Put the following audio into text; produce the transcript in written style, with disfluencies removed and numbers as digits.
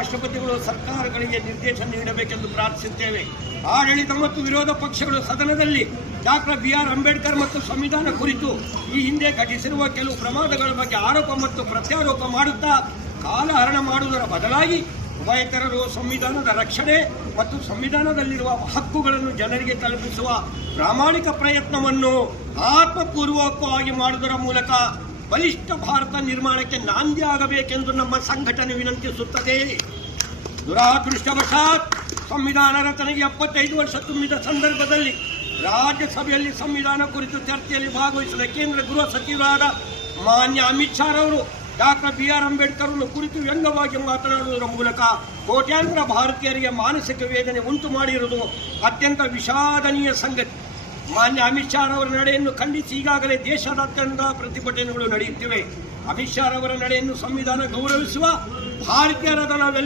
ರಾಷ್ಟ್ರಪತಿಗಳು ಸರ್ಕಾರಗಳಿಗೆ ನಿರ್ದೇಶನ ನೀಡಬೇಕೆಂದು ಪ್ರಾರ್ಥಿಸುತ್ತೇವೆ. ಆಡಳಿತ ಮತ್ತು ವಿರೋಧ ಪಕ್ಷಗಳು ಸದನದಲ್ಲಿ ಡಾಕ್ಟರ್ ಬಿ.ಆರ್. ಅಂಬೇಡ್ಕರ್ ಮತ್ತು ಸಂವಿಧಾನ ಕುರಿತು ಈ ಹಿಂದೆ ಘಟಿಸಿರುವ ಕೆಲವು ಪ್ರಮಾದಗಳ ಬಗ್ಗೆ ಆರೋಪ ಮತ್ತು ಪ್ರತ್ಯಾರೋಪ ಮಾಡುತ್ತಾ ಕಾಲಹರಣ ಮಾಡುವುದರ ಬದಲಾಗಿ ಉಭಯತರರು ಸಂವಿಧಾನದ ರಕ್ಷಣೆ ಮತ್ತು ಸಂವಿಧಾನದಲ್ಲಿರುವ ಹಕ್ಕುಗಳನ್ನು ಜನರಿಗೆ ತಲುಪಿಸುವ ಪ್ರಾಮಾಣಿಕ ಪ್ರಯತ್ನವನ್ನು ಆತ್ಮಪೂರ್ವಕವಾಗಿ ಮಾಡುವುದರ ಮೂಲಕ ಬಲಿಷ್ಠ ಭಾರತ ನಿರ್ಮಾಣಕ್ಕೆ ನಾಂದಿ ಆಗಬೇಕೆಂದು ನಮ್ಮ ಸಂಘಟನೆ ವಿನಂತಿಸುತ್ತದೆ. ದುರಾದೃಷ್ಟವಶಾತ್ ಸಂವಿಧಾನ ರಚನೆಗೆ 75 ವರ್ಷ ತುಂಬಿದ ಸಂದರ್ಭದಲ್ಲಿ ರಾಜ್ಯಸಭೆಯಲ್ಲಿ ಸಂವಿಧಾನ ಕುರಿತು ಚರ್ಚೆಯಲ್ಲಿ ಭಾಗವಹಿಸಿದ ಕೇಂದ್ರ ಗೃಹ ಸಚಿವರಾದ ಮಾನ್ಯ ಅಮಿತ್ ಶಾ ಅವರು ಡಾಕ್ಟರ್ ಬಿ.ಆರ್. ಅಂಬೇಡ್ಕರ್ ಕುರಿತು ವ್ಯಂಗ್ಯವಾಗಿ ಮಾತನಾಡುವುದರ ಮೂಲಕ ಕೋಟ್ಯಾಂತರ ಭಾರತೀಯರಿಗೆ ಮಾನಸಿಕ ವೇದನೆ ಉಂಟು ಮಾಡಿರುವುದು ಅತ್ಯಂತ ವಿಷಾದನೀಯ ಸಂಗತಿ. ಮಾನ್ಯ ಅಮಿತ್ ಶಾ ಅವರ ನಡೆಯನ್ನು ಖಂಡಿಸಿ ಈಗಾಗಲೇ ದೇಶದಾದ್ಯಂತ ಪ್ರತಿಭಟನೆಗಳು ನಡೆಯುತ್ತಿವೆ. ಅಮಿತ್ ಶಾ ಅವರ ನಡೆಯನ್ನು ಸಂವಿಧಾನ ಗೌರವಿಸುವ ಭಾರತೀಯರಾದ ನಾವೆಲ್ಲ